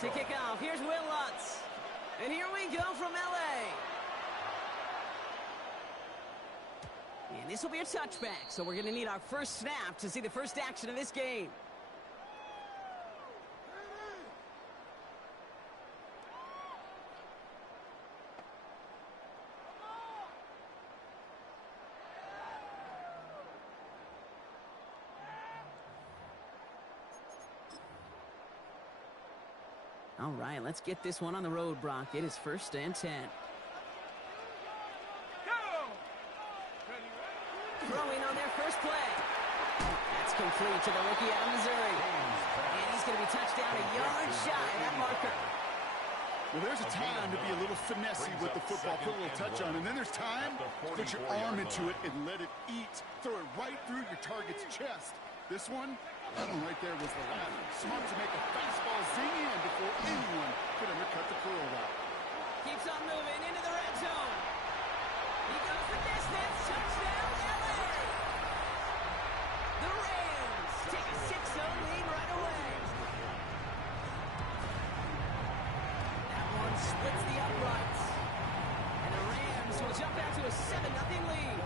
To kick off, here's Will Lutz. And here we go from L.A. And this will be a touchback, so we're going to need our first snap to see the first action of this game. All right, let's get this one on the road, Brock. It is 1st and 10. Throwing on their first play. That's complete to the rookie out of Missouri. And he's going to be touched down a yard shy of that marker. Well, there's a time to be a little finessey with the football, put a little touch on, and then there's time to put your arm into it and let it eat. Throw it right through your target's chest. This one, that one right there was the last. Smart to make a fastball zing in before anyone could undercut the curl route. Keeps on moving into the red zone. He goes the distance. Touchdown, LA! The Rams take a 6-0 lead right away. That one splits the uprights. And the Rams will jump out to a 7-0 lead.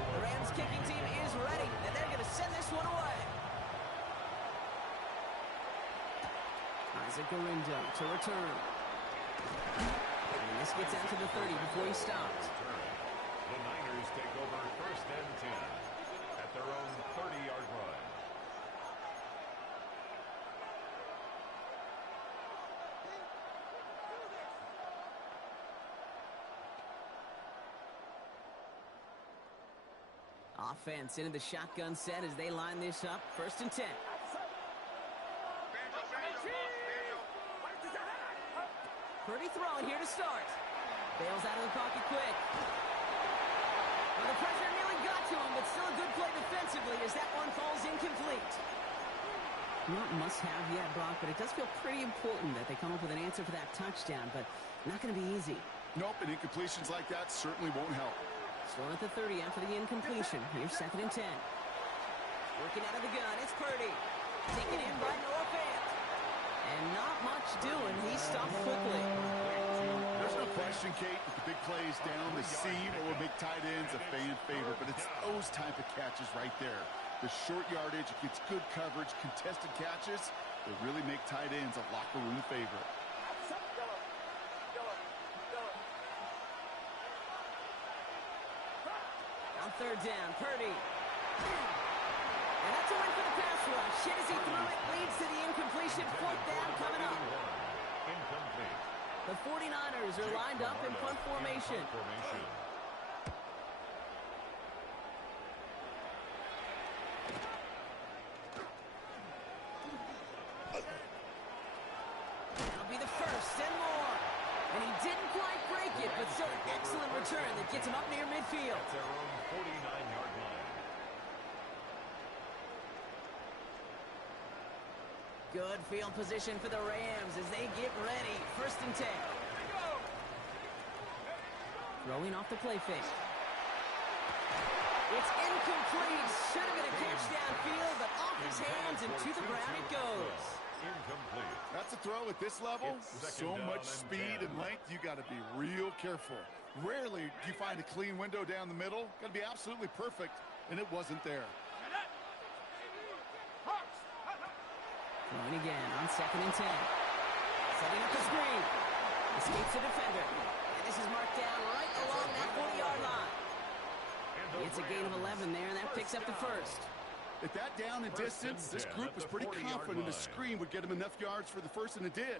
The Rams kicking team is ready, and they're going to send this one away. Isaac Garindo to return. And this gets out to the 30 before he stops. The Niners take over 1st and 10 at their own 30-yard line. Offense into the shotgun set as they line this up. 1st and 10. Purdy throwing here to start. Bails out of the pocket quick. Well, the pressure nearly got to him, but still a good play defensively as that one falls incomplete. Not must-have yet, Brock, but it does feel pretty important that they come up with an answer for that touchdown, but not going to be easy. Nope, and incompletions like that certainly won't help. Still at the 30 after the incompletion. Here's 2nd and 10. Working out of the gun, it's Purdy. Taken in by Noah Fant. And not much doing. He stopped quickly. There's no question, Kate, with the big plays down the seam or big tight ends, a fan favorite, but it's those type of catches right there. The short yardage, it gets good coverage, contested catches that really make tight ends a locker room favorite. On 3rd down, Purdy. And that's a win for the pass rush. Hit as he threw it, leads to the incompletion. 4th down coming up. Incomplete. The 49ers are lined up in punt formation. That'll be the 1st and more. And he didn't quite break it, but still an excellent return that gets him up near midfield. At their own 49-yard line. Good field position for the Rams as they get ready. 1st and 10. Throwing off the play fake. It's incomplete. Should have been a catch downfield, but off his hands and to the ground it goes. Incomplete. That's a throw at this level. So much speed and length, you got to be real careful. Rarely do you find a clean window down the middle. Got to be absolutely perfect, and it wasn't there. Throwing again on 2nd and 10. Setting up the screen. Escapes the defender. And this is marked down right along that 40-yard line. It's a gain of 11 there, and that picks up the 1st. At that down and distance, this group was pretty confident a screen would get them enough yards for the 1st, and it did.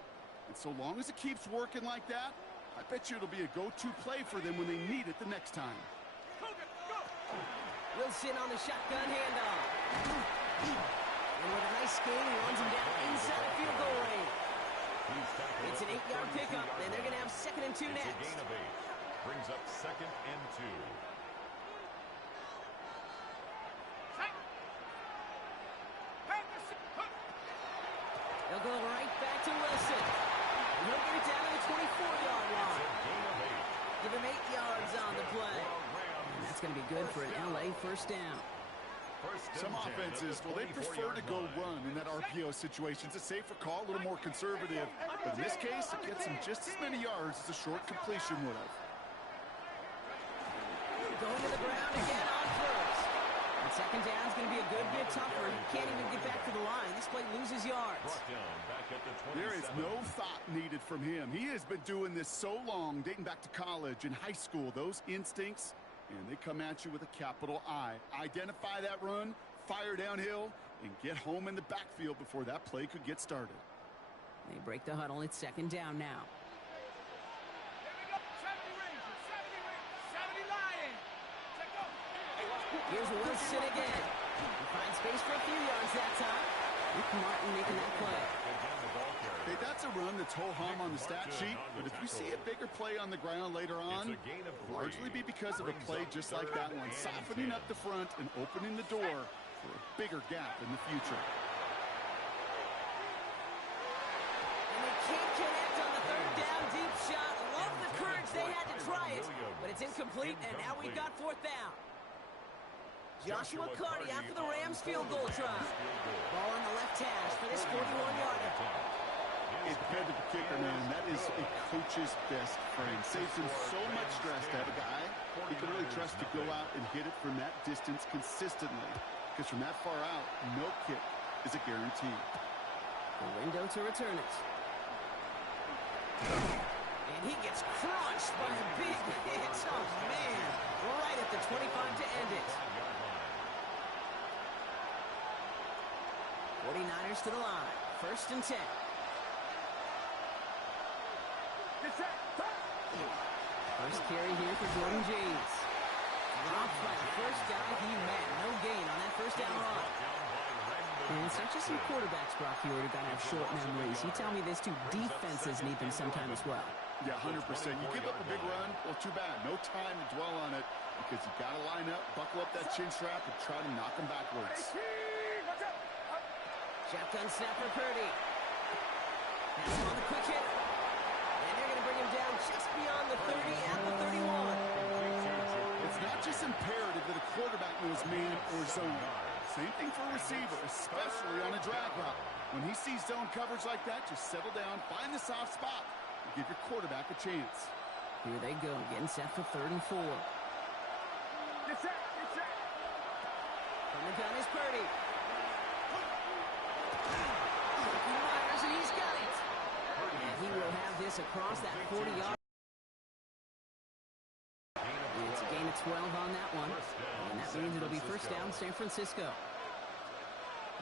And so long as it keeps working like that, I bet you it'll be a go-to play for them when they need it the next time. Wilson on the shotgun handoff. And with a nice skate, he runs him down inside the field goal range. It's an 8-yard pickup, and they're going to have 2nd and 2 next. It's a gain of 8. Brings up 2nd and 2. They'll go right back to Wilson. And he'll get it down to the 24-yard line. Give him 8 yards on the play. And that's going to be good for an LA 1st down. Some offenses, well, they prefer to go run in that RPO situation. It's a safer call, a little more conservative. But in this case, it gets him just as many yards as a short completion would have. Going to the ground again on first. And second down's going to be a good bit tougher. He can't even get back to the line. This play loses yards. There is no thought needed from him. He has been doing this so long, dating back to college and high school. Those instincts, and they come at you with a capital I. Identify that run, fire downhill, and get home in the backfield before that play could get started. They break the huddle. It's second down now. Here's Wilson again. He finds space for a few yards that time. Rick Martin making that play. Hey, that's a run that's ho-hum on the stat sheet, but if we see a bigger play on the ground later on, it'll largely be because of a play just like that one, softening up the front and opening the door for a bigger gap in the future. And they can't connect on the third down deep shot. Love the courage they had to try it, but it's incomplete, and now we've got fourth down. Joshua Carty after the Rams field goal try. Ball on the left hash for this 41-yarder. It depended the kicker, man. That is a coach's best friend. Saves him so much stress to have a guy he can really trust to go out and hit it from that distance consistently. Because from that far out, no kick is a guarantee. The window to return it. And he gets crushed by a big hit. Oh, man. Right at the 25 to end it. 49ers to the line. First and 10. First carry here for Jordan James. Dropped by the first guy he met. No gain on that first down run. And it's not just some quarterbacks, Brock, here who got to have short memories. You tell me this too, defenses need them sometime as well. Yeah, 100%. You give up a big run, well, too bad. No time to dwell on it because you got to line up, buckle up that chin strap, and try to knock them backwards. Shotgun snap for Purdy. That's on the quick hit. And they're going to bring him down just beyond the 30 at the 31. It's not just imperative that a quarterback knows man or zone. Same thing for a receiver, especially on a drag route. When he sees zone coverage like that, just settle down, find the soft spot, and give your quarterback a chance. Here they go, getting set for 3rd and 4. Get set. From the gun is Purdy. Myers, and he's got it. And he will have this across that 40-yard. It's a gain of 12 on that one. And that means it'll be first down San Francisco.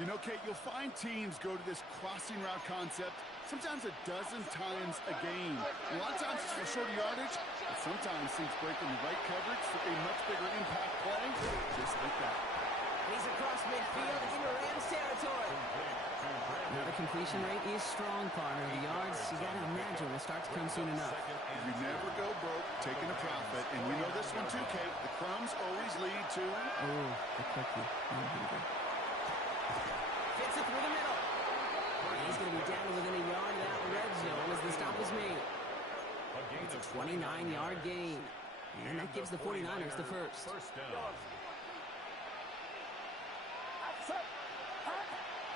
You know, Kate, you'll find teams go to this crossing route concept sometimes a dozen times a game. A lot of times it's for shorter yardage, but sometimes teams breaking the right coverage for a much bigger impact play, just like that. He's across midfield into Rams territory. Now the completion rate is strong, partner. The yards, you got to imagine, will start to come soon enough. You never go broke taking a profit, and we know this one too, Kate. The crumbs always lead to... Oh, the cookie. I'm hungry. Fits it through the middle. He's going to be down within a yard of that red zone as the stop is made. It's a 29-yard gain. And that gives the 49ers the first.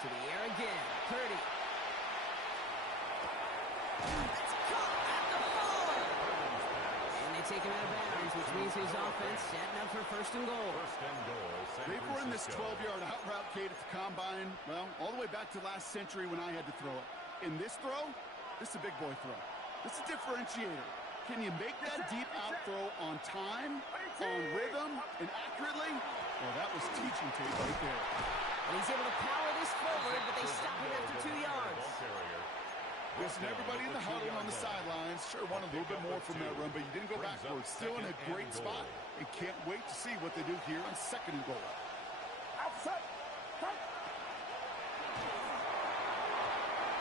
To the air again. Purdy. That's caught at the 4. And they take him out of bounds, which means his offense setting up for 1st and goal. They've run this 12-yard out route, Kate, at the combine, well, all the way back to last century when I had to throw it. In this throw, this is a big boy throw. This is a differentiator. Can you make that deep out throw on time, on rhythm, and accurately? Well, that was teaching tape right there. And he's able to power this forward, but they stop him after 2 yards. Listen, everybody in the huddle on the sidelines sure wanted a little bit more from that run, but you didn't go backwards. Still in a great spot, and can't wait to see what they do here on 2nd and goal.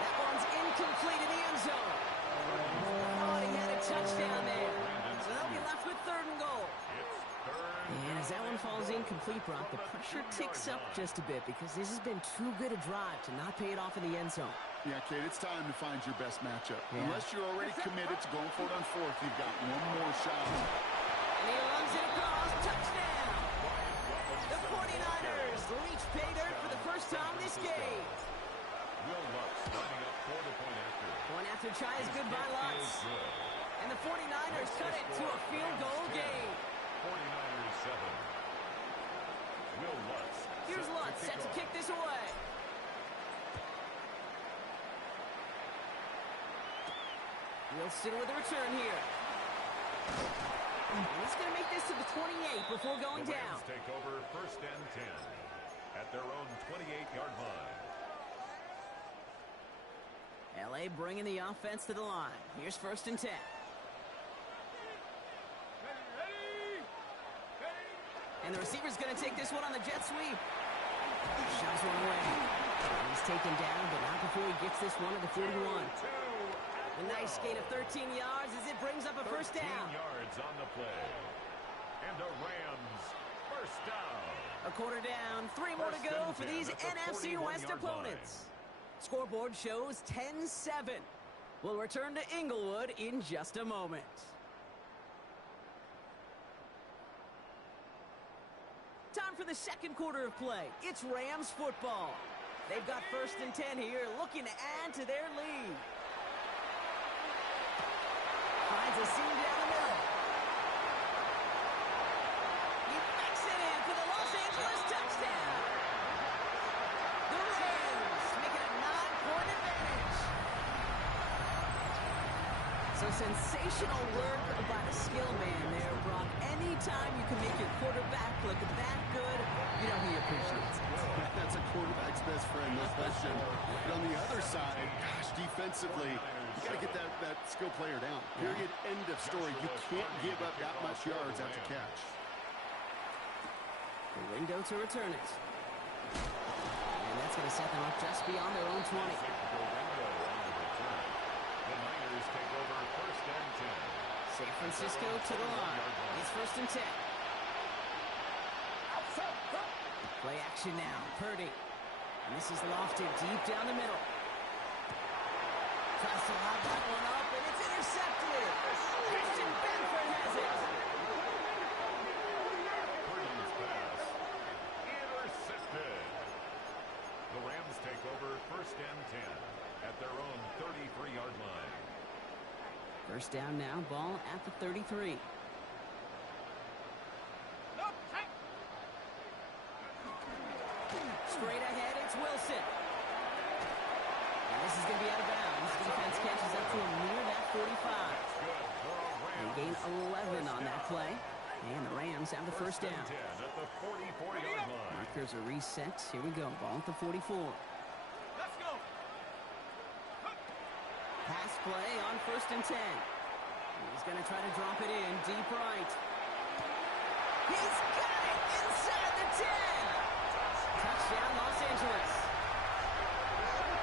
That one's incomplete in the end zone. Thought he had a touchdown there. So they'll be left with 3rd and goal. And as that one falls incomplete, Brock, the pressure ticks up just a bit because this has been too good a drive to not pay it off in the end zone. Yeah, Kate, it's time to find your best matchup. Yeah. Unless you're already committed to going for it on 4th, you've got one more shot. And he runs it across. Touchdown! The 49ers Reach pay dirt for the first time this game. Will Lutz lining up for the point after. Point after try is good by Lutz. And the 49ers cut it to a field goal game. 49ers 7. Will Lutz. Here's Lutz set to kick this away. Wilson with a return here. And he's going to make this to the 28 before going The down. Rams take over first and 10 at their own 28-yard line. LA bringing the offense to the line. Here's first and 10. And the receiver's going to take this one on the jet sweep. Shoves one away. He's taken down, but not before he gets this one to the 41. A nice gain of 13 yards as it brings up a first down. 13 yards on the play. And the Rams first down. A quarter down, 3 more to go for these NFC West opponents. Scoreboard shows 10-7. We'll return to Inglewood in just a moment. Time for the second quarter of play. It's Rams football. They've got first and 10 here, looking to add to their lead. Finds a seam down the middle. He backs it in for the Los Angeles touchdown. The Rams make it a 9-point advantage. So sensational work by the skill man there, Brock. Anytime you can make your quarterback look that good, you know he appreciates it. That's a quarterback's best friend, no question. But on the other side, gosh, defensively, you got to get that skill player down. Period. End of story. You can't give up that much yards after catch. The window to return it. And that's going to set them up just beyond their own 20. The Niners take over first and 10. San Francisco to the line. It's first and 10. Play action now. Purdy. And this is lofted deep down the middle. Tries to lob that one up, and it's intercepted. Christian Benford has it. Purdy's pass intercepted. The Rams take over first and 10 at their own 33-yard line. First down now, ball at the 33. Straight ahead, it's Wilson. And this is going to be out of bounds. Defense catches up to him near that 45. They gain 11 on that play. And the Rams have the first down. At the 44-yard line. Markers are reset. Here we go. Ball at the 44. Let's go. Pass play on first and 10. He's going to try to drop it in deep right. He's got it inside the 10. Touchdown, Los Angeles.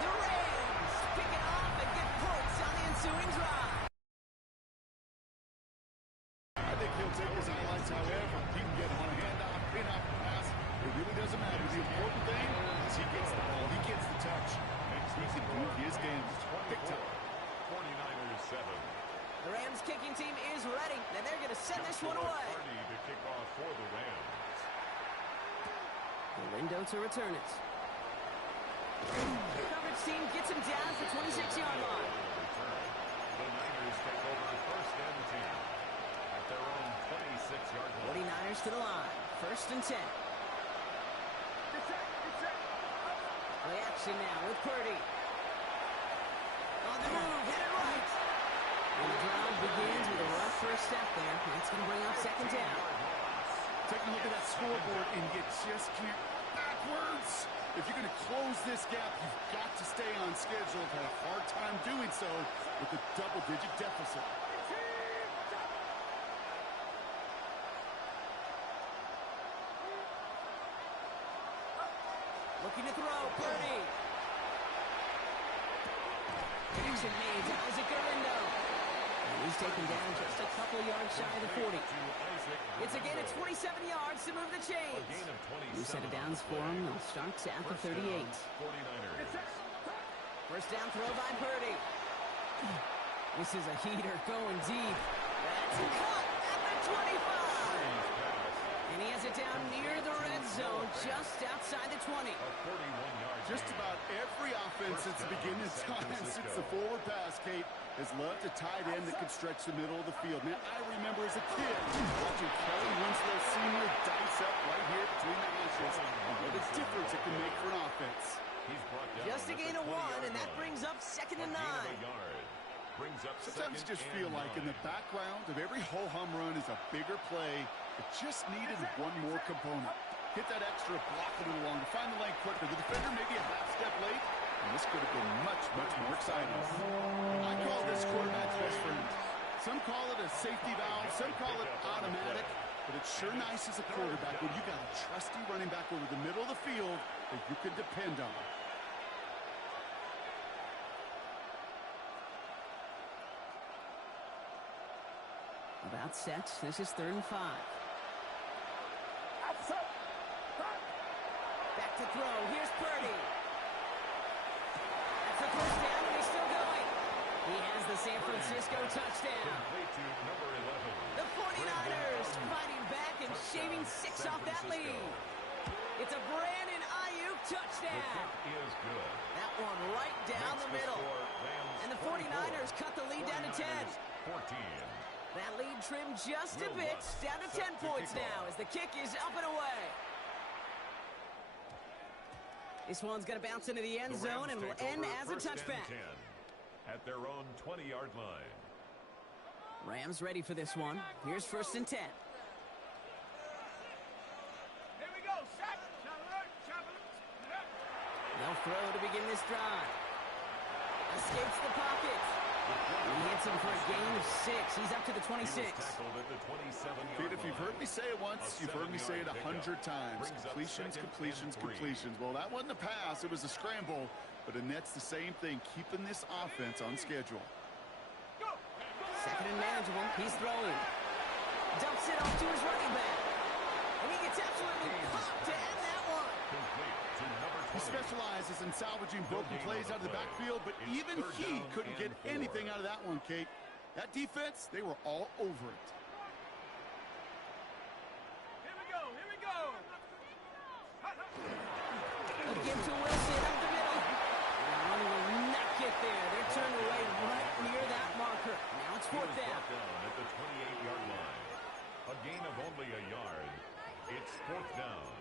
The Rams pick it off and get points on the ensuing drive. I think he'll take his highlights however. He can get one handoff, pin-off, pass. It really doesn't matter. The important thing is he gets the ball. He gets the touch. Makes he can move his game big time. 49ers 7. The Rams kicking team is ready, and they're going to send this one away. To kick off for the Rams. The window to return it. The coverage team gets him down at the 26-yard line. The Niners take over first and 10 at their own 26-yard line. 49ers to the line. First and 10. Play action now with Purdy. On the move, hit it right. And the drive begins with a rough first step there. That's going to bring up second down. Take a look at that scoreboard, and you just can't backwards. If you're going to close this gap, you've got to stay on schedule. I've had a hard time doing so with a double-digit deficit. Looking to throw, Purdy. Connection made to Isaac Garindo. And he's taken down just a couple yards shy of the 40. It's a gain of 27 yards to move the chains. New set of downs for him. They'll start at the 38. First down throw by Purdy. This is a heater going deep. That's caught at the 25. And he has it it down near the red zone, just outside the 20. A 41-yard Just about every offense since the beginning of time, since the forward pass, Kate, has loved a tight end that can stretch the middle of the field. Man, I remember as a kid watching Kelly Winslow Sr. dice up right here between the hashes. What a difference it can make for an offense. He's brought down Just a gain of 1, and that brings up 2nd and 9. Sometimes you just feel like in the background of every ho-hum run is a bigger play. It just needed one more component. Hit that extra block a little longer. Find the lane quicker. The defender maybe a half step late, and this could have been much, much more exciting. I call this quarterback's best friend. Some call it a safety valve. Some call it automatic. But it's sure nice as a quarterback when you got a trusty running back over the middle of the field that you can depend on. About set. This is 3rd and 5. Back to throw. Here's Purdy. That's the first down, and he's still going. He has the San Francisco touchdown. The 49ers fighting back and shaving 6 off that lead. It's a Brandon Ayuk touchdown. That one right down the middle. And the 49ers cut the lead down to 10. 14. That lead trimmed just a bit, down to 10 points now as the kick is up and away. This one's going to bounce into the end zone and will end as a touchback. At their own 20-yard line. Rams ready for this one. Here's 1st and 10. Here we go, set. They'll throw to begin this drive. Escapes the pocket. He hits him for a gain of 6. He's up to the 26. Pete, if you've heard me say it once, you've heard me say it 100 times. Completions, completions, completions. Well, that wasn't a pass. It was a scramble. But it nets the same thing, keeping this offense on schedule. 2nd and manageable. He's throwing. Dumps it off to his running back. And he gets absolutely popped to end that one. He specializes in salvaging broken plays out of the backfield, but even he couldn't get anything out of that one, Kate. That defense, they were all over it. Here we go, here we go. Again to Wilson up the middle. One will not get there. They're turned away right near that marker. Now it's 4th down. At the 28-yard line. A gain of only a yard. It's 4th down.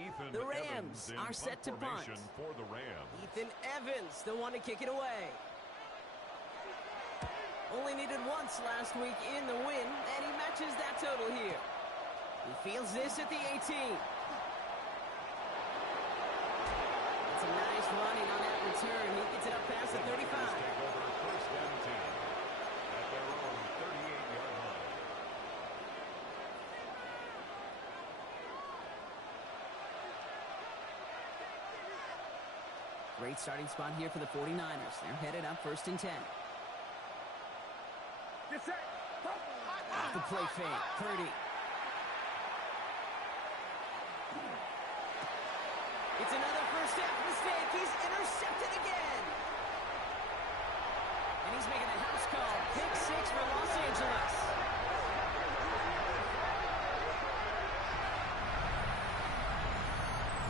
Ethan The Rams are set to punt. For the Rams. Ethan Evans, the one to kick it away. Only needed once last week in the win, and he matches that total here. He fields this at the 18. It's a nice running on that return. He gets it up past the 35. Take over 1st and 10 at their own 38-yard line. Great starting spot here for the 49ers. They're headed up 1st and 10. Off the play fake. Purdy. It's another first half mistake. He's intercepted again. And he's making a house call. Pick 6 for Los Angeles.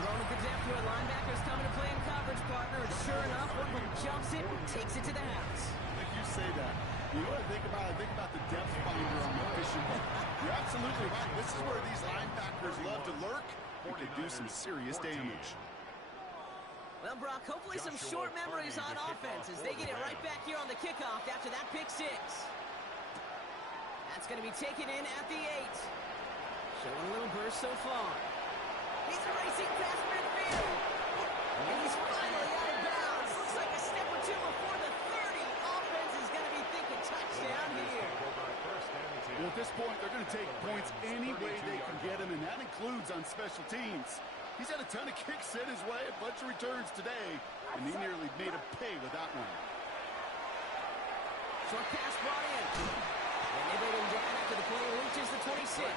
Throwing at the depth where linebackers coming to play in coverage, partner. And sure enough, one of them jumps it and takes it to the house. I think you say that. You know what I think about? I think about the depth finder on the fishing boat. You're absolutely right. This is where these linebackers love to lurk. They could do some serious damage. Well, Brock, hopefully some short memories on offense as they get it right back here on the kickoff after that pick 6. That's going to be taken in at the 8. Showing a little burst so far. He's racing past midfield. And he's finally out of bounds. Looks like a step or two before the 30. Offense is going to be thinking touchdown here. Well, at this point, they're going to take points any way they can get them, and that includes on special teams. He's had a ton of kicks in his way, a bunch of returns today, and he nearly made a pay with that one. Short pass brought in. And they bring him down after the play reaches the 26.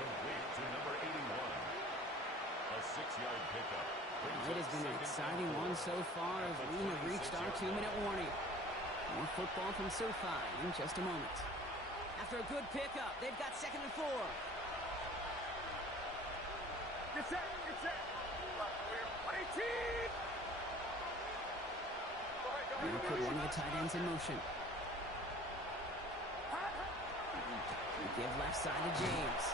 Complete to number 81. A 6-yard pickup. It has been an exciting one so far as we have reached our 2-minute warning. More football from SoFi in just a moment. After a good pickup, they've got 2nd and 4. Get set, get set. We're 18. They put one of the tight ends in motion. They give left side to James.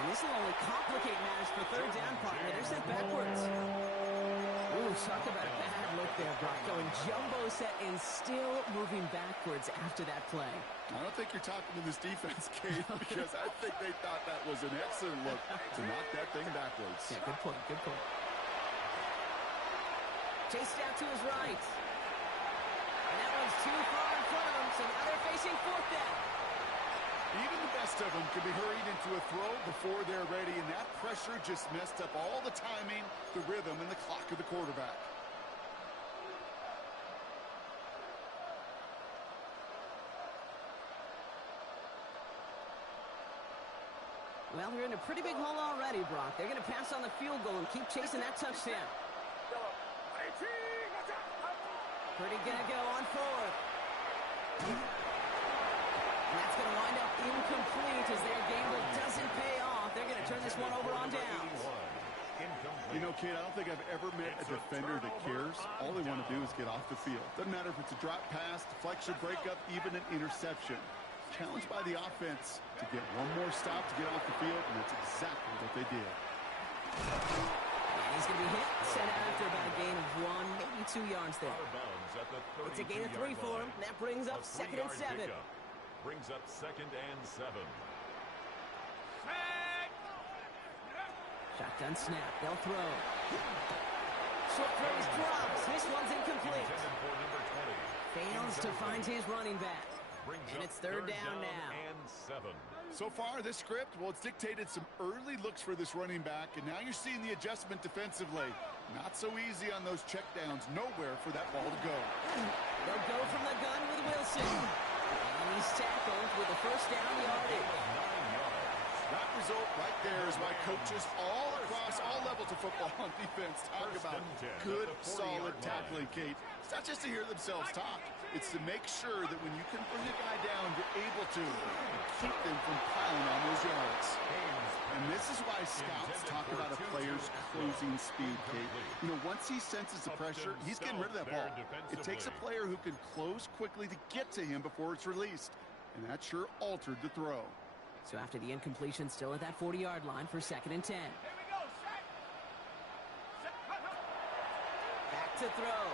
And this will only complicate matters for 3rd down, partner. They're sent backwards. Ooh, talk about a bad look there, Brock. Going jumbo set and still moving backwards after that play. I don't think you're talking to this defense, Kate, because I think they thought that was an excellent look to knock that thing backwards. Yeah, good point, good point. Chased out to his right. And that one's too far in front of him, so now they're facing 4th down. Even the best of them can be hurried into a throw before they're ready, and that pressure just messed up all the timing, the rhythm, and the clock of the quarterback. Well, they're in a pretty big hole already, Brock. They're going to pass on the field goal and keep chasing that touchdown. Purdy going to go on 4th. And that's going to wind up incomplete as their gamble doesn't pay off. They're going to turn this one over on downs. You know, Kate, I don't think I've ever met a defender that cares. All they want to do is get off the field. Doesn't matter if it's a drop pass, deflection, breakup, even an interception. Challenged by the offense to get one more stop to get off the field, and that's exactly what they did. And he's going to be hit, sent out after about a gain of 1, maybe 2 yards there. It's a gain of 3 for him. That brings up 2nd and 7. Brings up 2nd and 7. Shotgun snap. They'll throw. Short throws drops. This one's incomplete. Fails to find his running back. And it's 3rd down now. And 7. So far, this script, well, it's dictated some early looks for this running back, and now you're seeing the adjustment defensively. Not so easy on those checkdowns. Nowhere for that ball to go. They'll go from the gun with Wilson. And he's tackled with a 1st down yardage. That result right there is why coaches all across all levels of football on defense talk about good, solid tackling, Kate. It's not just to hear themselves talk. It's to make sure that when you can bring a guy down, you're able to keep them from piling on those yards. And this is why scouts talk about a player's closing speed, Kate. You know, once he senses the pressure, he's getting rid of that ball. It takes a player who can close quickly to get to him before it's released. And that sure altered the throw. So after the incompletion, still at that 40-yard line for 2nd and 10. Here we go, set. Back to throw.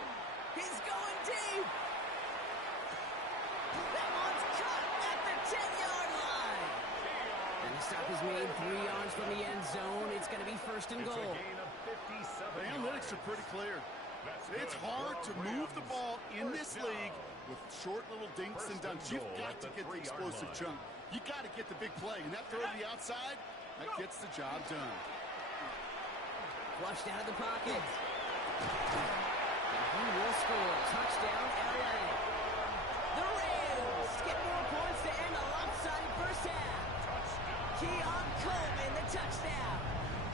He's going deep. That one's caught at the 10-yard line. And the stop is made 3 yards from the end zone. It's going to be 1st and goal. The analytics are pretty clear. It's hard to move the ball in this league with short little dinks and dunks. You've got to get the explosive chunk. You got to get the big play. And that throw to the outside, that gets the job done. Flushed out of the pocket. And he will score. Touchdown, LA. The Rams get more points to end a lopsided 1st half. Keon Coleman, the touchdown.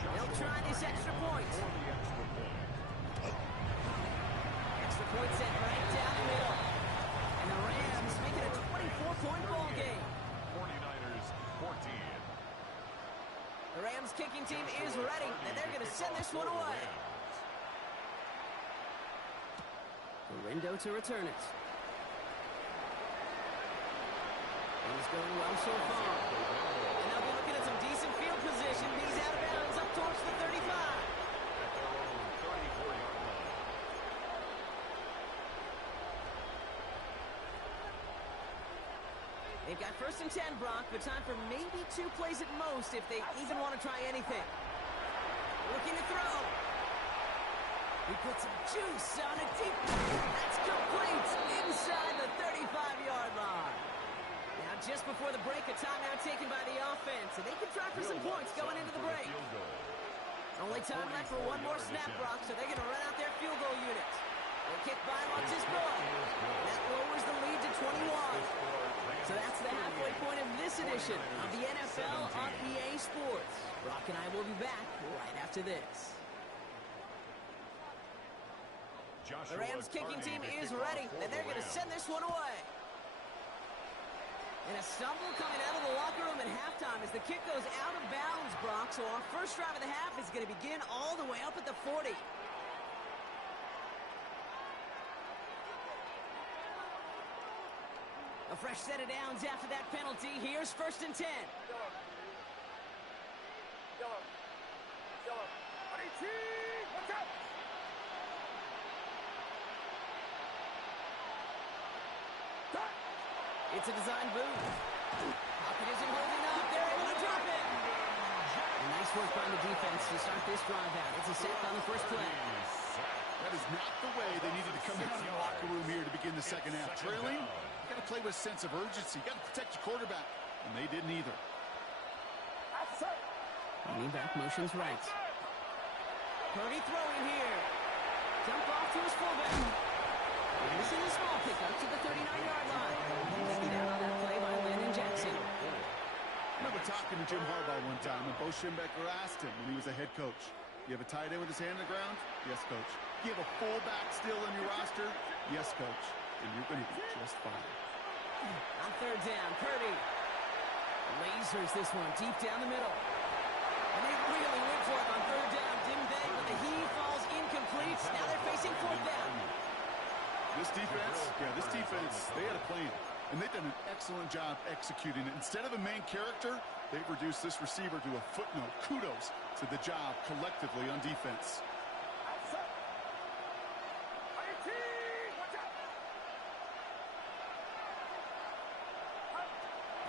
They'll try this extra point. Extra point set right down the middle. And the Rams make it a 24-point ball game. 49ers 14. The Rams kicking team is ready, and they're going to send this one away. Lindo to return it. He's going well so far. And they'll be looking at some decent field position. He's out of bounds up towards the 35. At their own 34-yard line. They've got 1st and 10, Brock, but time for maybe 2 plays at most if they even want to try anything. Looking to throw. He puts some juice on it deep. That's complete inside the 35-yard line. Now, just before the break, a timeout taken by the offense, and they can try for some points going into the break. Only time left for one more snap, Brock, so they're going to run out their field goal unit. They kick by Lutz is good. That lowers the lead to 21. So that's the halfway point of this edition of the NFL on EA Sports. Brock and I will be back right after this. The Rams kicking team is ready, and they're going to send this one away. And a stumble coming out of the locker room at halftime as the kick goes out of bounds, Brock. So our first drive of the half is going to begin all the way up at the 40. A fresh set of downs after that penalty. Here's 1st and 10. Yellow. Watch out! It's a design boot. Pocket isn't holding up. They're able to drop it. And nice work by the defense to start this drive out. It's a sack on the first play. That is not the way they needed to come out of the locker room here to begin the second half. Trailing, you got to play with a sense of urgency. You got to protect your quarterback, and they didn't either. Running back motions right. Purdy throwing here. Dump off to his fullback. This is a small pickup to the 39-yard line. Taken down on that play by Landon Jackson. I remember talking to Jim Harbaugh one time, and Bo Schembechler asked him when he was a head coach, you have a tight end with his hand on the ground? Yes, coach. You have a fullback still in your roster? Yes, coach. And you're going to be just fine. On 3rd down, Purdy lasers this one deep down the middle. And they really went for it on 3rd down, didn't they? But the heave falls incomplete. Now they're facing 4th down. This defense, they had a plan. And they've done an excellent job executing it. Instead of a main character, they've reduced this receiver to a footnote. Kudos to the job collectively on defense.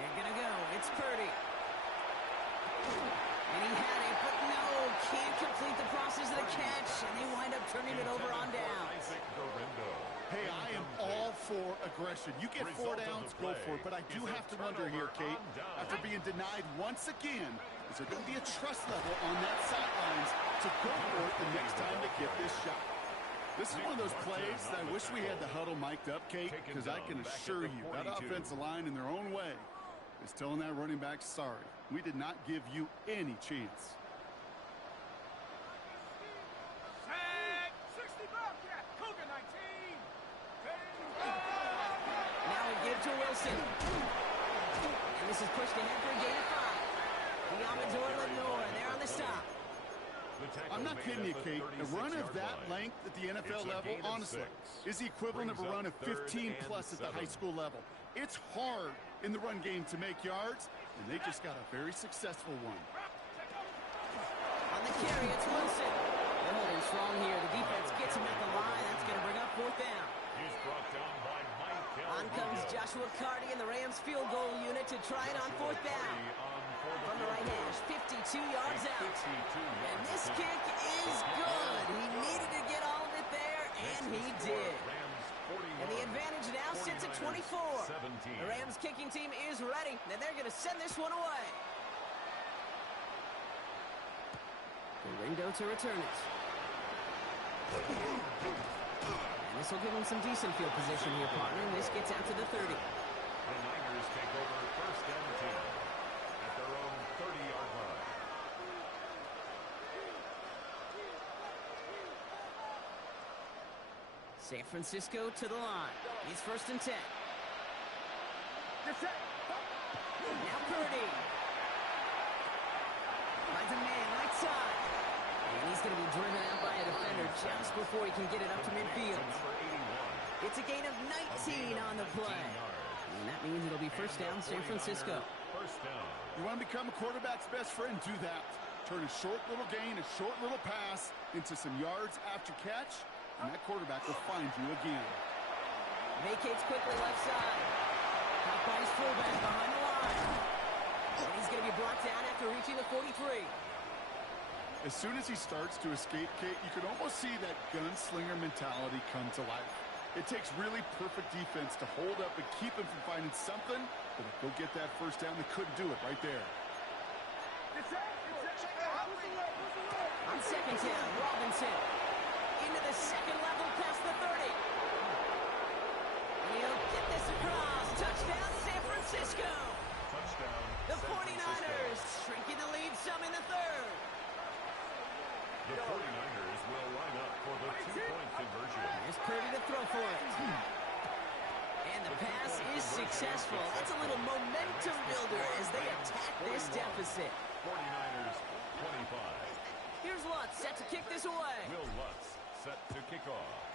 They're going to go. It's Purdy. And he had it, but no, can't complete the process of the catch. And they wind up turning it over on downs. Hey, I am all for aggression. You get 4 downs, go for it. But I do have to wonder here, Kate, after being denied once again, is there going to be a trust level on that sidelines to go for it the next time they get this shot? This is one of those plays that I wish we had the huddle mic'd up, Kate, because I can assure you that offensive line in their own way is telling that running back, sorry, we did not give you any chance. To Wilson. And this is pushed ahead for a gain of 5. The Amador Lenore, and they're on the stop. I'm not kidding you, Kate. A run of that length at the NFL level, honestly, is the equivalent of a run of 15-plus at the high school level. It's hard in the run game to make yards, and they just got a very successful one. On the carry, it's Wilson. They're holding strong here. The defense gets him at the line. That's going to bring up 4th down. He's brought down by On comes Joshua Carty and the Rams field goal unit to try it on 4th down. From the right hash, 52 yards out. And this kick is good. He needed to get all of it there, and he did. And the advantage now sits at 24. The Rams kicking team is ready, and they're going to send this one away. The window to return it. And this will give them some decent field position here, partner. And this gets out to the 30. The Niners take over 1st and 10 at their own 30-yard line. San Francisco to the line. It's 1st and 10. Now Purdy. Finds a man right side. And he's going to be driven out by a defender just before he can get it up to midfield. It's a gain of 19 on the play. And that means it'll be 1st down, San Francisco. You want to become a quarterback's best friend? Do that. Turn a short little gain, a short little pass into some yards after catch, and that quarterback will find you again. Vacates quickly left side. Caught by his fullback behind the line. And he's going to be brought down after reaching the 43. As soon as he starts to escape, Kate, you can almost see that gunslinger mentality come to life. It takes really perfect defense to hold up and keep him from finding something, but if they'll get that 1st down, they couldn't do it right there. On 2nd down, Robinson. Into the 2nd level past the 30. And he'll get this across. Touchdown, San Francisco. Touchdown. The 49ers shrinking the lead some in the 3rd. The 49ers will line up for the 2-point conversion. Here's successful. That's a little momentum builder as they attack this deficit. 49ers 25. Here's Lutz set to kick this away. Will Lutz set to kick off.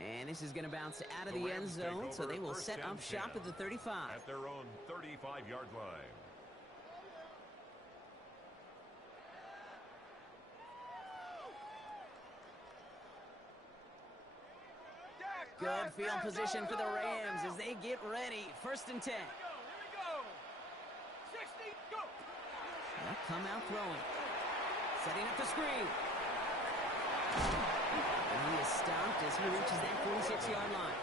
And this is going to bounce out of the end zone, so they will set up shop at the 35. At their own 35-yard line. Good field position for the Rams as they get ready. 1st and 10. Here we go. 60, go. They'll come out throwing. Setting up the screen. And he is stopped as he reaches that 46-yard line.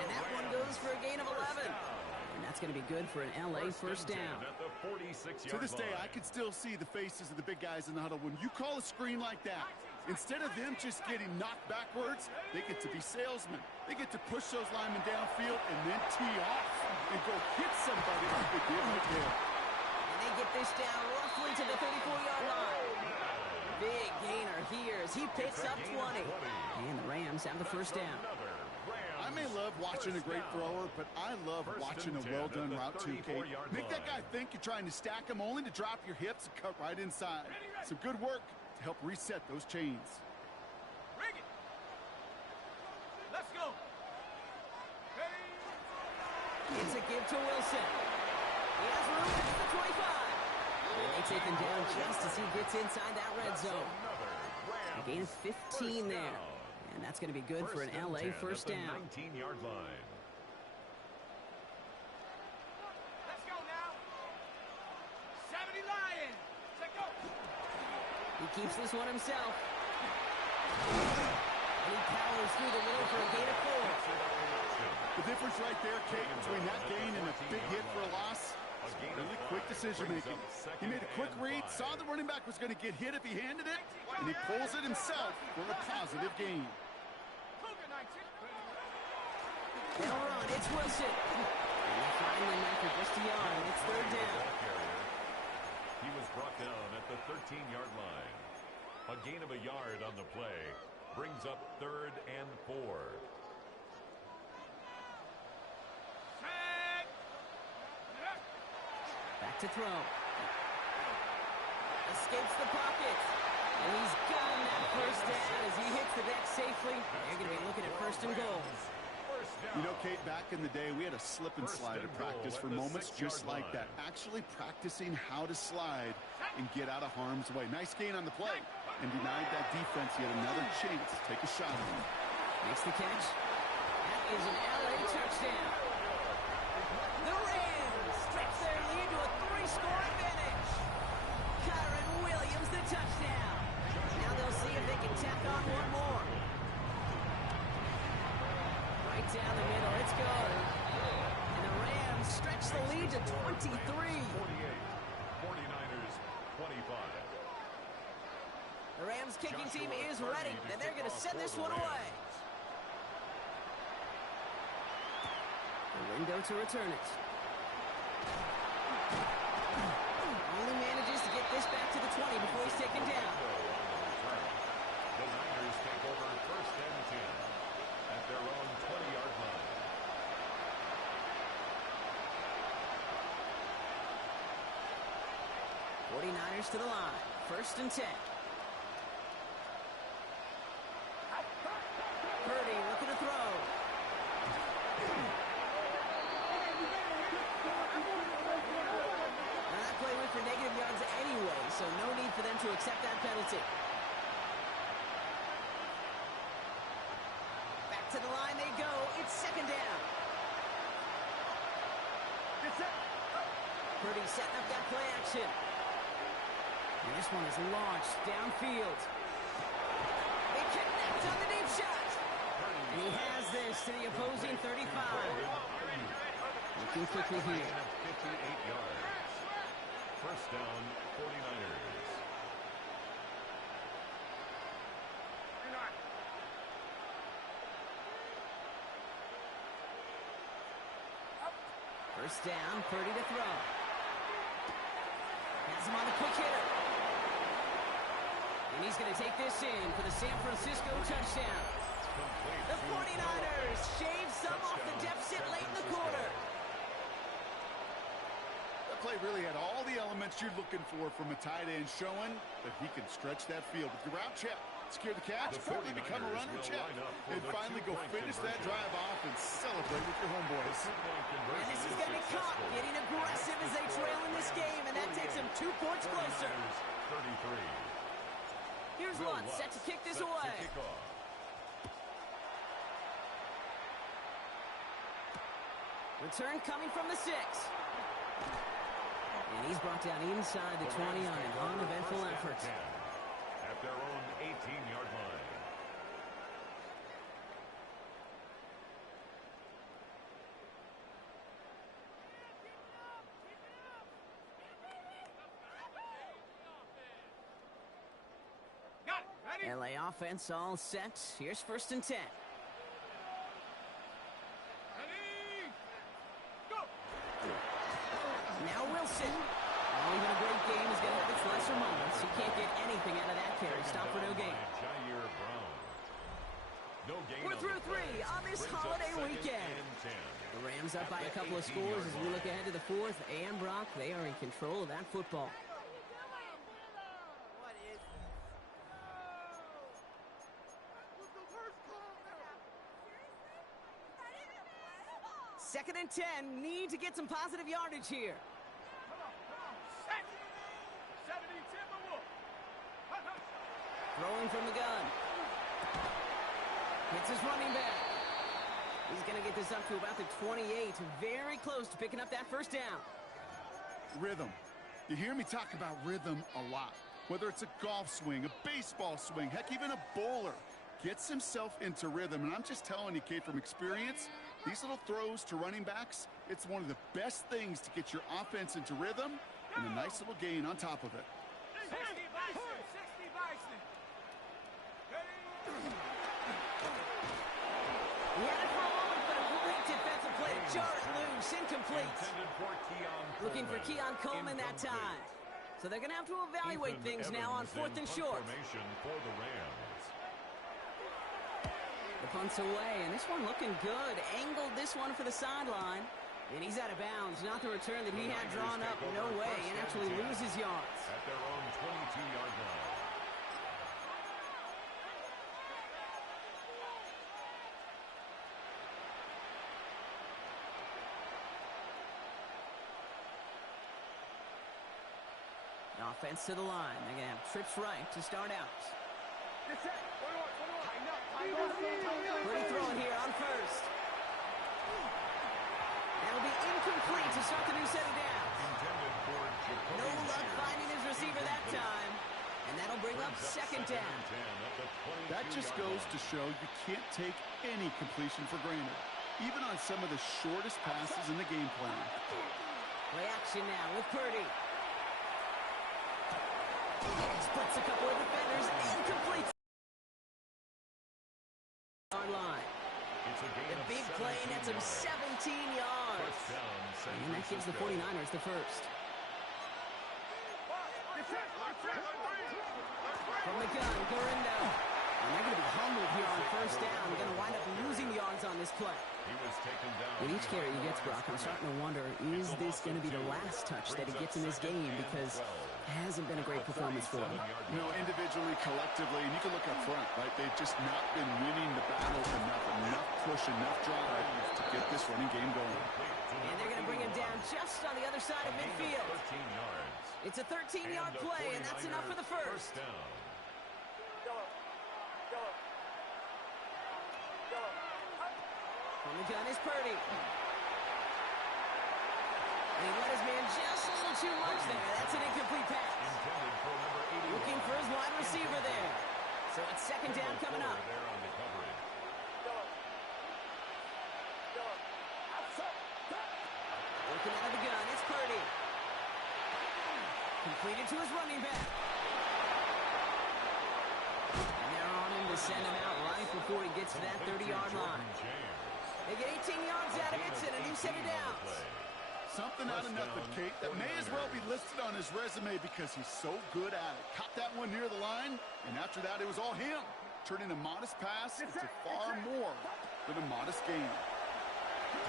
And that one goes for a gain of 11. And that's going to be good for an LA first down. At the 46-yard To this day, line. I can still see the faces of the big guys in the huddle. When you call a screen like that, instead of them just getting knocked backwards, they get to be salesmen. They get to push those linemen downfield and then tee off and go hit somebody like they did right there. And they get this down roughly to the 34-yard line. Big gainer here as he picks up 20. And the Rams have the first down. I may love watching a great thrower, but I love watching a well-done route too, Kate. Make that guy think you're trying to stack him only to drop your hips and cut right inside. Some good work to help reset those chains. Rig it. Let's go. It's a give to Wilson. He has room at the 25. And they take him down just as he gets inside that red zone. A gain of 15 there. And that's going to be good for an LA first down. 19-yard line. Let's go now. 70 Lions. Let's go. He keeps this one himself. And he powers through the middle for a gain of 4. The difference right there, Kate, between that gain and a big hit for a loss, really quick decision-making. He made a quick read, saw the running back was going to get hit if he handed it, and he pulls it himself for a positive gain. They'll run. It's Wilson. And they find him after just a yard. It's 3rd down. He was brought down at the 13-yard line. A gain of a yard on the play brings up 3rd and 4. Back to throw. Escapes the pocket. And he's got him that first down as he hits the deck safely. They're going to be looking at 1st and goal. You know, Kate, back in the day, we had a slip and slide at practice for moments just like that. Actually practicing how to slide and get out of harm's way. Nice gain on the play. And denied that defense yet another chance to take a shot at him. Makes the catch. That is an LA touchdown. The Rams stretch their lead to a 3-score advantage. Kyron Williams, the touchdown. Now they'll see if they can tack on one more. Right down the middle, it's go. And the Rams stretch the lead to 23. 49ers 25. The Rams kicking team is ready, and they're going to send this one away. The window to return it. Only manages to get this back to the 20 before he's taken down. The Niners take over 1st and 10 at their own 20-yard line. '49ers to the line. 1st and 10. Purdy looking to throw. Now that play went for negative yards anyway, so no need for them to accept that penalty. Back to the line they go. It's 2nd down. Purdy setting up that play action. And this one is launched downfield. They connect on the deep shot. And he has this to the opposing 35. Looking quickly here. 58 yards. 1st down, 49ers. First down, Purdy to throw. Has him on the quick hitter. And he's going to take this in for the San Francisco touchdown. The 49ers shave some off the deficit late in the quarter. That play really had all the elements you're looking for from a tight end, showing that he can stretch that field with your route check, secure the catch, quickly become a runner check, and finally go finish that drive off and celebrate with your homeboys. And this is going to be caught getting aggressive as they trail in this game, and that takes them 2 points closer. 33. Here's Lutz set to kick this away. Return coming from the 6. And he's brought down inside the 20 on an uneventful effort. At their own 18-yard line. LA offense all set. Here's 1st and 10. Now Wilson. Oh, even a great game is going to have its lesser moments. He can't get anything out of that carry. Stop for no gain. We're through 3 on this holiday weekend. The Rams up by a couple of scores as we look ahead to the 4th. And Brock, they are in control of that football. Second and 10. Need to get some positive yardage here. Throwing from the gun. Hits his running back. He's going to get this up to about the 28. Very close to picking up that 1st down. Rhythm. You hear me talk about rhythm a lot. Whether it's a golf swing, a baseball swing, heck, even a bowler gets himself into rhythm. And I'm just telling you, kid, from experience, these little throws to running backs, it's one of the best things to get your offense into rhythm and a nice little gain on top of it. 60 Bison. He had it for a moment, but a great defensive play to jar it loose. Incomplete. Looking for Keon Coleman that time. So they're going to have to evaluate things now on 4th and short. For the Rams. The punt's away, and this one looking good. Angled this one for the sideline. And he's out of bounds. Not the return that he had drawn up. No way. And actually loses yards. At their own 22-yard line. Offense to the line. They're going to have trips right to start out. Pretty throwing here on 1st. That'll be incomplete to start the new set of downs. No luck finding his receiver that time. And that'll bring up 2nd down. That just goes to show you can't take any completion for granted, even on some of the shortest passes in the game plan. Play action now with Purdy. Splits a couple of defenders. Incomplete. Line. The big play nets him 17 yards. And that gives the 49ers the 1st. From the gun, Gorindo. And they're going to be humbled here on 1st down. They're going to wind up losing yards on this play. With each carry he gets, Brock, I'm starting to wonder, is this going to be the last touch that he gets in this game? Because it hasn't been a great performance for him. You know, individually, collectively, and you can look up front, right? They've just not been winning the battle enough push, enough drive to get this running game going. And they're going to bring him down just on the other side of midfield. It's a 13-yard play, and that's enough for the 1st. From the gun is Purdy. And he let his man just a little too much there. That's an incomplete pass. Looking for his wide receiver there. So it's 2nd down coming up. Working out of the gun, it's Purdy. Completed to his running back. And they're on him to send him out right before he gets to that 30-yard line. They get 18 yards out of it and a new set of downs. Something out of nothing, Kate, that may as well be listed on his resume because he's so good at it. Caught that one near the line, and after that, it was all him. turning a modest pass into far more than a modest gain.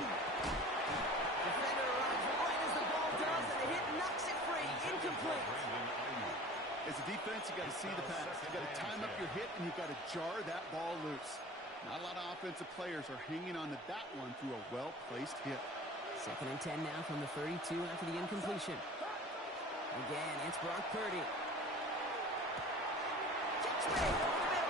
Defender arrives right as the ball does, and the hit knocks it free. Incomplete. As a defense, you got to see the pass. You got to time up your hit, and you got to jar that ball loose. Not a lot of offensive players are hanging on to that one through a well-placed hit. 2nd and 10 now from the 32 after the incompletion. Again, it's Brock Purdy. Kicks big over the middle.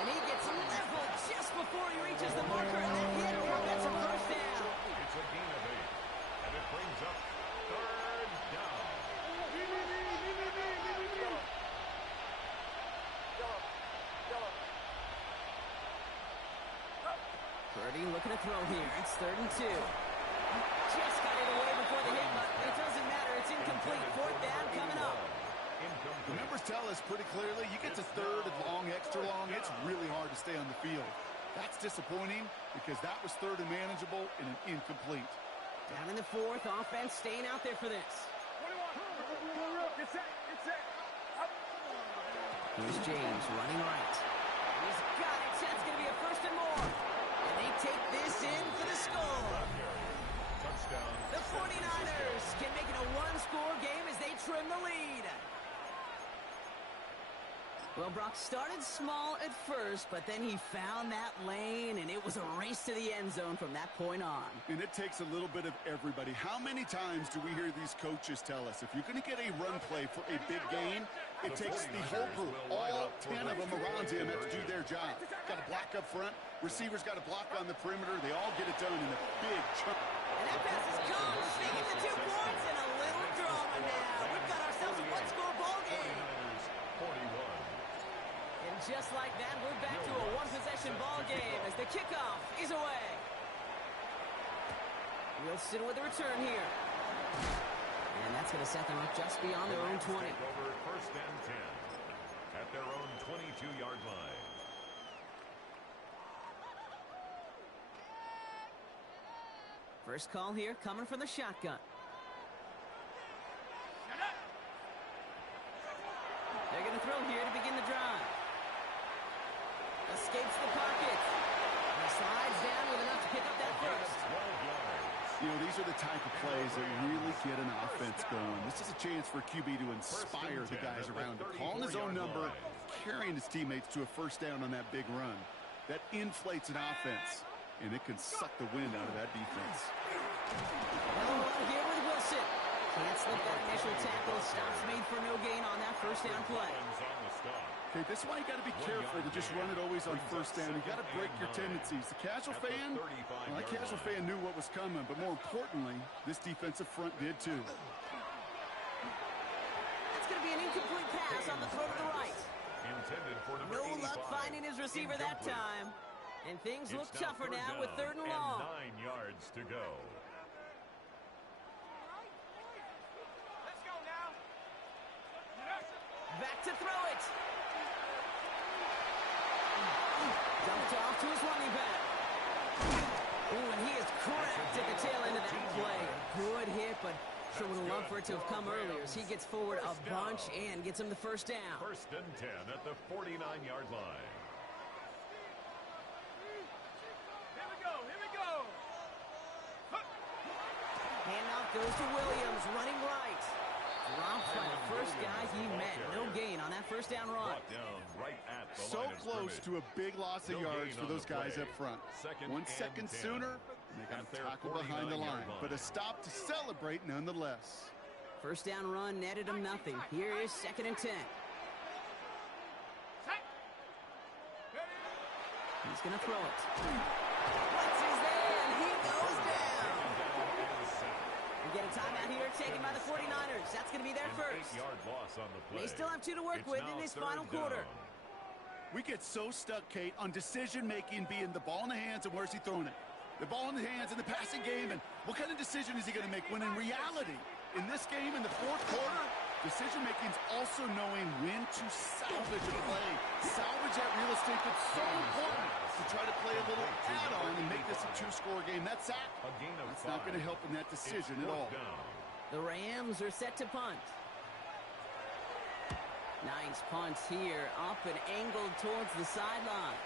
And he gets leveled just before he reaches the marker, and that hit gets a first down. It's a gain of 8, and it brings up 3rd down. Purdy looking to throw here. It's 3rd and 2. Just got it away before the hit, but it doesn't matter. It's incomplete. 4th down coming up. The numbers tell us pretty clearly, you get to 3rd and long, extra long, it's really hard to stay on the field. That's disappointing because that was 3rd and manageable and an incomplete. Down in the 4th, offense staying out there for this. 21. Get set. Get set. Up. Here's James running right. He's got it. That's going to be a 1st and more. And they take this in for the score. Touchdown. The 49ers can make it a one-score game as they trim the lead. Well, Brock started small at first, but then he found that lane, and it was a race to the end zone from that point on. And it takes a little bit of everybody. How many times do we hear these coaches tell us, if you're going to get a run play for a big gain, it takes the whole group, all 10 of them around him have to do their job. Got to block up front. Receivers got to block on the perimeter. They all get it done in a big chunk. And that pass is gone. They get the 2 points and a little drama now. We've got ourselves a one-score ball game. 41. And just like that, we're back to a one-possession ball game as the kickoff is away. Wilson with the return here. And that's going to set them up just beyond their own 20. Over 1st and 10 at their own 22-yard line. First call here coming from the shotgun. They're going to throw here to begin the drive. Escapes the pocket. And slides down with enough to pick up that first. 12 yards. You know, these are the type of plays that really get an offense going. This is a chance for QB to inspire the guys around him. Calling his own number, carrying his teammates to a 1st down on that big run. That inflates an offense, and it can suck the wind out of that defense. Well, here with Wilson. Can't slip that initial tackle. Stops made for no gain on that 1st down play. Okay, this is why you got to be careful to just run it always on 1st down. You got to break your tendencies. The casual fan, well, that casual fan knew what was coming, but more importantly, this defensive front did too. That's going to be an incomplete pass on the throw to the right. Intended for number No 85. luck finding his receiver that time. And things look tougher now with 3rd and long. 9 yards to go. Let's go now. Back to throw it. Dumped off to his running back. Oh, and he is cracked at the tail end of that play. Good hit, but sure would have loved for it to have come earlier as he gets forward a bunch and gets him the 1st down. 1st and 10 at the 49-yard line. Here we go. Here we go. Handoff goes to Williams, running right. Drops by the first guy he met. No gain on that 1st down run. Brought down right at the So line of close scrimmage. to a big loss of No yards gain for on those the guys play. up front. 1 second and 10 sooner, they got at a their tackle behind the 49-yard line. But a stop to celebrate nonetheless. 1st down run netted him nothing. Here is 2nd and 10. He's going to throw it. Once he's there, and he goes down. We get a timeout here taken by the 49ers. That's going to be their first. 8-yard loss on the play. They still have 2 to work It's with now in this 3rd final quarter. down. We get so stuck, Kate, on decision-making being the ball in the hands and where's he throwing it. The ball in the hands in the passing game, and what kind of decision is he going to make? When in reality, in this game, in the 4th quarter, decision-making is also knowing when to salvage a play. Salvage that real estate that's so important to try to play a little add-on and make this a 2-score game. That sack, A gain of that's not 5. going to help in that decision It's at all. 4th down. The Rams are set to punt. Nice punt here, up and angled towards the sideline.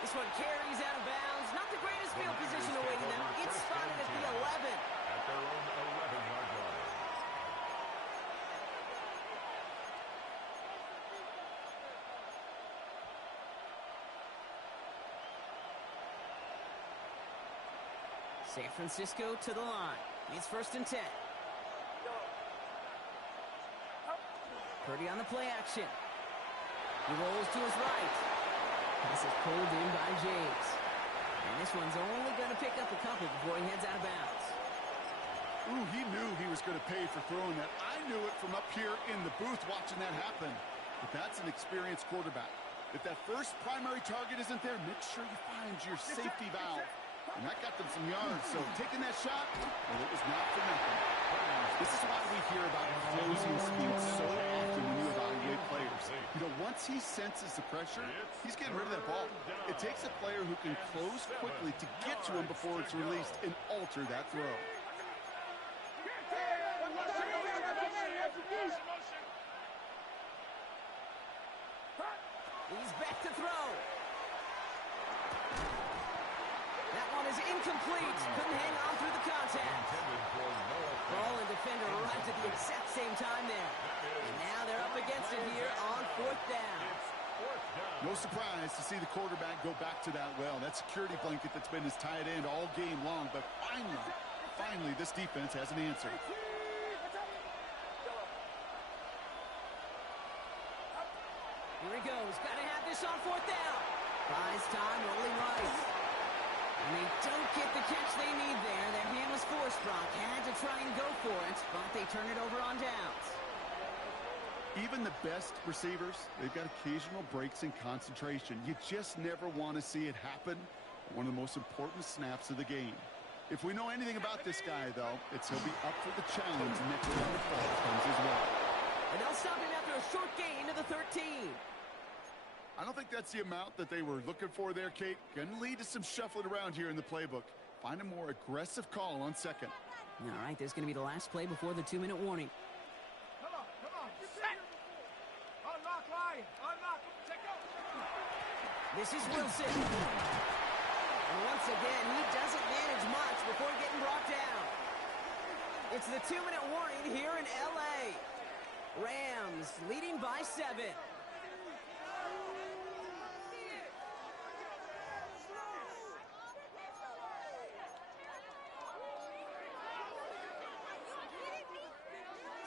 This one carries out of bounds. Not the greatest field position awaiting them. It's spotted at the 11. At their own 11-yard line. San Francisco to the line. It's 1st and 10. Purdy on the play action. He rolls to his right. Pass is pulled in by James. And this one's only going to pick up a couple before he heads out of bounds. Ooh, he knew he was going to pay for throwing that. I knew it from up here in the booth watching that happen. But that's an experienced quarterback. If that first primary target isn't there, make sure you find your safety valve. And that got them some yards, so taking that shot, well, it was not for nothing. This is why we hear about closing speed so often when you evaluate players. You know, once he senses the pressure, he's getting rid of that ball. It takes a player who can close quickly to get to him before it's released and alter that throw. He's back to throw. That one is incomplete. Couldn't hang on through the contact. Ball and defender arrived at the exact same time there. And now they're up against it here on 4th down. No surprise to see the quarterback go back to that well. That security blanket that's been his tight end all game long. But finally, this defense has an answer. Here he goes. Got to have this on 4th down. Buys time, rolling right. And they don't get the catch they need there. Their hand was forced. Brock had to try and go for it, but they turn it over on downs. Even the best receivers, they've got occasional breaks in concentration. You just never want to see it happen. One of the most important snaps of the game. If we know anything about this guy, though, it's he'll be up for the challenge next time the ball comes as well. And they'll stop him after a short gain to the 13. I don't think that's the amount that they were looking for there, Kate. Going to lead to some shuffling around here in the playbook. Find a more aggressive call on second. All right, there's going to be the last play before the 2-minute warning. Come on. Set. Unlock line. Unlock. Check out. This is Wilson. And once again, he doesn't manage much before getting brought down. It's the 2-minute warning here in L.A. Rams leading by 7.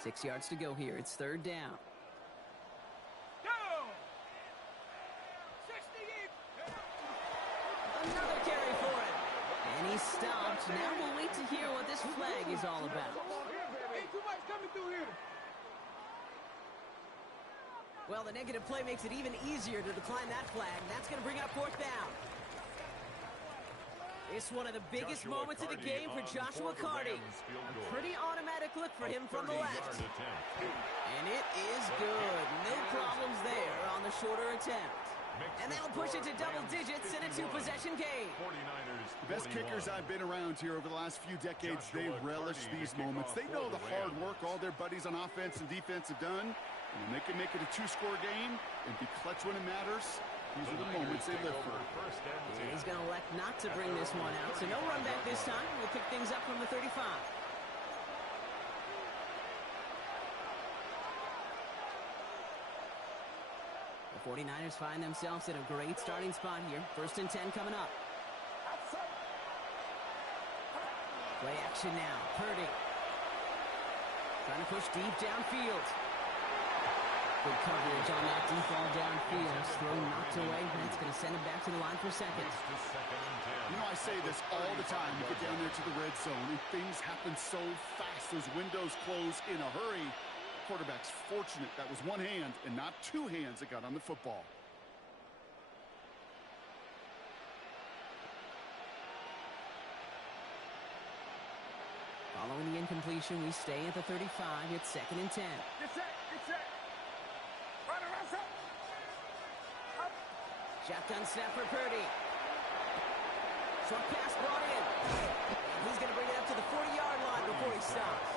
6 yards to go here. It's 3rd down. Go! 68. Another carry for him. And he stopped. Now we'll wait to hear what this flag is all about. Ain't too much coming through here. Well, the negative play makes it even easier to decline that flag. That's going to bring up 4th down. It's one of the biggest moments of the game for Joshua Carty. A pretty automatic look for him from the left. And it is good. No problems there on the shorter attempt. And that'll push it to double digits in a 2-possession game. The best kickers I've been around here over the last few decades, they relish these moments. They know the hard work all their buddies on offense and defense have done. And when they can make it a 2-score game and be clutch when it matters, these are the moments they live for. And he's going to elect not to bring this one out. So no run back this time. We'll pick things up from the 35. The 49ers find themselves in a great starting spot here. 1st and 10 coming up. Play action now. Purdy. Trying to push deep downfield. Good coverage on that deep ball downfield. Throw knocked away. That's going to send him back to the line for 2nd. You know, I say this all the time. You get down there to the red zone, and things happen so fast. Those windows close in a hurry. Quarterback's fortunate that was one hand and not 2 hands that got on the football. Following the incompletion, we stay at the 35. It's 2nd and 10. Get set. Run around, set. Shotgun snap for Purdy. Short pass brought in. And he's going to bring it up to the 40-yard line before he stops.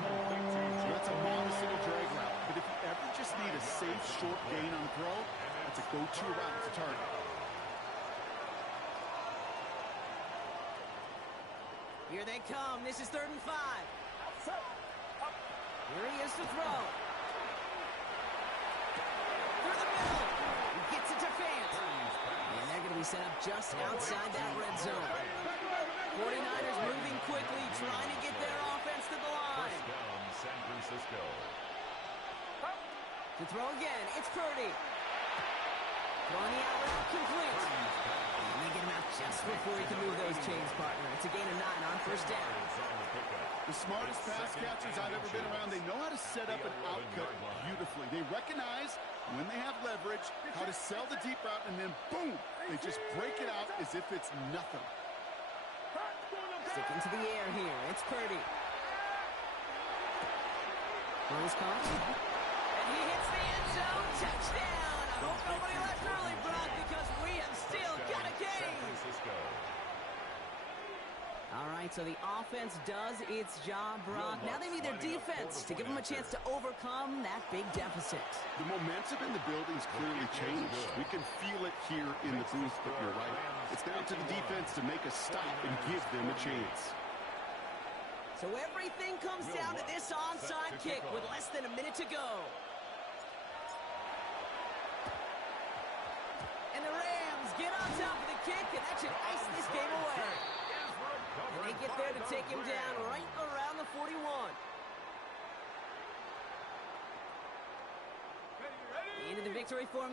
So that's a modest little drag route. But if you ever just need a safe, short gain on the throw. That's a go-to route to target. Here they come. This is 3rd and 5. Here he is to throw. Through the middle. He gets it to Fant. And they're going to be set up just outside that red zone. 49ers moving quickly, trying to get their offense to the line. First down, San Francisco. To throw again, it's Purdy. Throwing the out route complete. And they get him out just before he can move those chains, partner. It's a gain of 9 on first down. The smartest pass catchers I've ever been around, they know how to set up an outcut beautifully. They recognize when they have leverage, how to sell the deep route, and then boom, they just break it out as if it's nothing. Sticking to the air here, it's Purdy. Throws caught. And he hits the end zone, touchdown! I hope nobody left early, Brock, because we have still got a game. All right, so the offense does its job, Brock. Now they need their defense to give them a chance to overcome that big deficit. The momentum in the building's clearly changed. We can feel it here in the booth, but you're right. It's down to the defense to make a stop and give them a chance. So everything comes down to this onside kick with less than a minute to go. And the Rams get on top of the kick, and that should ice this game away. And they get there to take him down right around the 41. Into the victory formation.